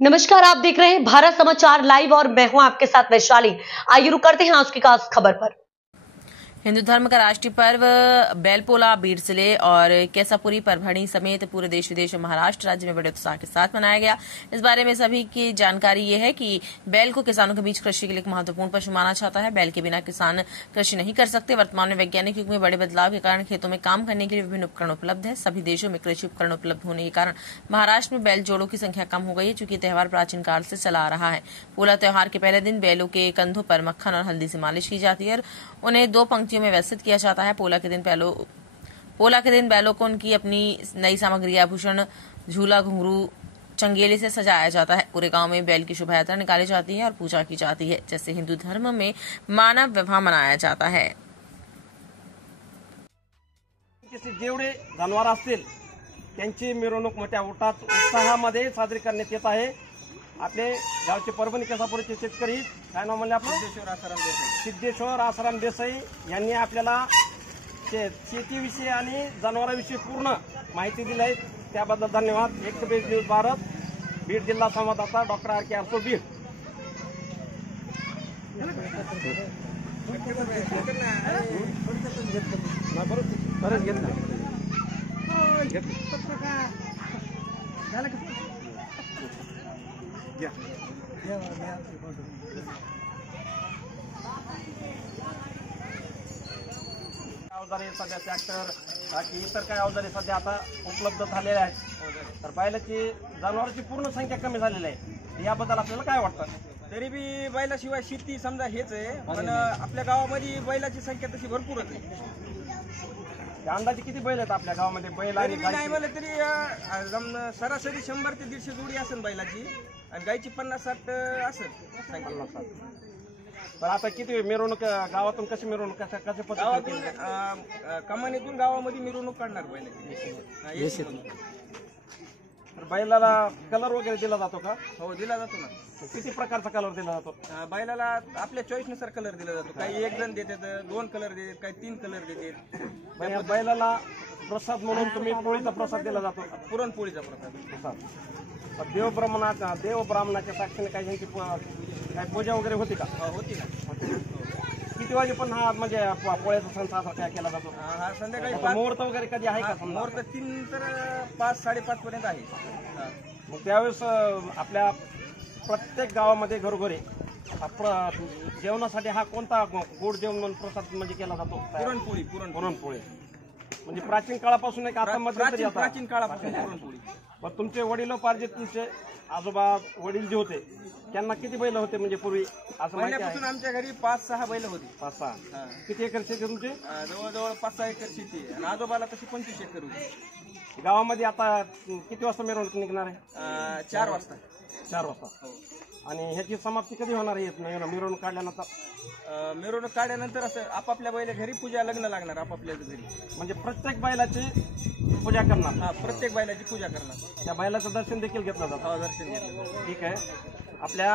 नमस्कार, आप देख रहे हैं भारत समाचार लाइव और मैं हूं आपके साथ वैशाली। आइए रुक करते हैं आज की खास खबर पर। हिंदू धर्म का राष्ट्रीय पर्व बैलपोला बीड़ जिले और कैसापुरी परभणी समेत पूरे देश विदेश में महाराष्ट्र राज्य में बड़े उत्साह के साथ मनाया गया। इस बारे में सभी की जानकारी ये है कि बैल को किसानों के बीच कृषि के लिए एक महत्वपूर्ण पशु माना जाता है। बैल के बिना किसान कृषि नहीं कर सकते। वर्तमान में वैज्ञानिक युग में बड़े बदलाव के कारण खेतों में काम करने के लिए विभिन्न उपकरण उपलब्ध है। सभी देशों में कृषि उपकरण उपलब्ध होने के कारण महाराष्ट्र में बैल जोड़ों की संख्या कम हो गई है, चूंकि त्यौहार प्राचीन काल से चला आ रहा है। पोला त्योहार के पहले दिन बैलों के कंधों पर मक्खन और हल्दी से मालिश की जाती है और उन्हें 2 पंक्तियों में व्यवस्थित किया जाता है। पोला के दिन बैलों को उनकी अपनी नई सामग्री आभूषण, झूला, घुंघरू, चंगेली से सजाया जाता है। पूरे गांव में बैल की शोभा यात्रा निकाली जाती है और पूजा की जाती है, जैसे हिंदू धर्म में मानव विवाह मनाया जाता है। जेवढे जनावर असतील त्यांची मिरवणूक मोठ्या उत्साहामध्ये साजरी करण्यात येत आहे। आपले गावचे परभणी केसापुरीचे शेतकरी काय नाव म्हणले आपण? सिद्धेश्वर आसाराम देसाई यांनी आपल्याला शेतीविषयी आणि जनावरांविषयी पूर्ण माहिती दिली आहे, त्याबद्दल धन्यवाद। एक्सप्रेस न्यूज भारत बीड जिल्हा संवाददाता डॉक्टर आर के आरसो बीड। बरंच घेतलं अवजारे सध्या ट्रॅक्टर बाकी इतर काही अवजारे सध्या आता उपलब्ध झालेले आहेत। तर बैलाची जनावरांची पूर्ण संख्या कमी झालेली आहे, याबद्दल आपल्याला काय वाटतं? तरी बी बैलाशिवाय शेती समजा हेच आहे, पण आपल्या गावामध्ये बैलाची संख्या तशी भरपूरच आहे। अंदाजे किती बैल आहेत आपल्या गावामध्ये? बैल आणि नाही म्हणलं तरी सरासरी 100 ते 150 जोडी असेल बैलाची आणि गायची 50-60 असेल। पण आता किती मिरवणूक गावातून कशी मिरवणूक कशा पद्धतीने कमानीतून गावामध्ये मिरवणूक काढणार बैलाची? तर बैलाला कलर वगैरे दिला जातो का? हो, दिला जातो ना। किती प्रकारचा कलर दिला जातो? बैलाला आपल्या चॉईसनुसार कलर दिला जातो। काही 1 जण देतात, 2 कलर देतात, काही 3 कलर देतात। बैलाला प्रसाद म्हणून तुम्ही पोळीचा प्रसाद दिला जातो? पुरणपोळीचा प्रसाद। देव ब्राह्मणाच्या साक्षीने काही पूजा वगैरे होती का? होती ना। किती वाजे पण हा म्हणजे पोळ्याचा सण साजरा काय केला जातो? हा संध्याकाळी मुहूर्त वगैरे कधी आहे का? मुहूर्त 3 तर 5-5:30 पर्यंत आहे। मग त्यावेळेस आपल्या प्रत्येक गावामध्ये घरोघरी जेवणासाठी हा कोणता गोड जेवण म्हणून प्रसाद म्हणजे केला जातो? पुरणपोळी म्हणजे प्राचीन काळापासून एक आता प्राचीन काळापासून पुरणपोळी। पण तुमचे वडिलोपार्जित तुमचे आजोबा वडील जे होते त्यांना किती बैल होते म्हणजे पूर्वी? असं पहिल्यापासून आमच्या घरी 5-6 बैल होती। 5-6 किती एकर शेती तुमची? जवळजवळ 5-6 एकर शेती आणि आजोबाला तशी 25 एकर होती। गावामध्ये आता किती वाजता मिरवणूक निघणार आहे? 4 वाजता। 4 वाजता। आणि ह्याची समाप्ती कधी होणार आहे मिरवणूक काढल्यानंतर? मिरवणूक काढल्यानंतर असं आपापल्या बैल घरी पूजा लग्न लागणार आपापल्या घरी, म्हणजे प्रत्येक बैलाची पूजा करणार? हा, प्रत्येक बैलाची पूजा करणार। त्या बैलाचं दर्शन देखील घेतलं जातं? दर्शन घेतलं। ठीक आहे। आपल्या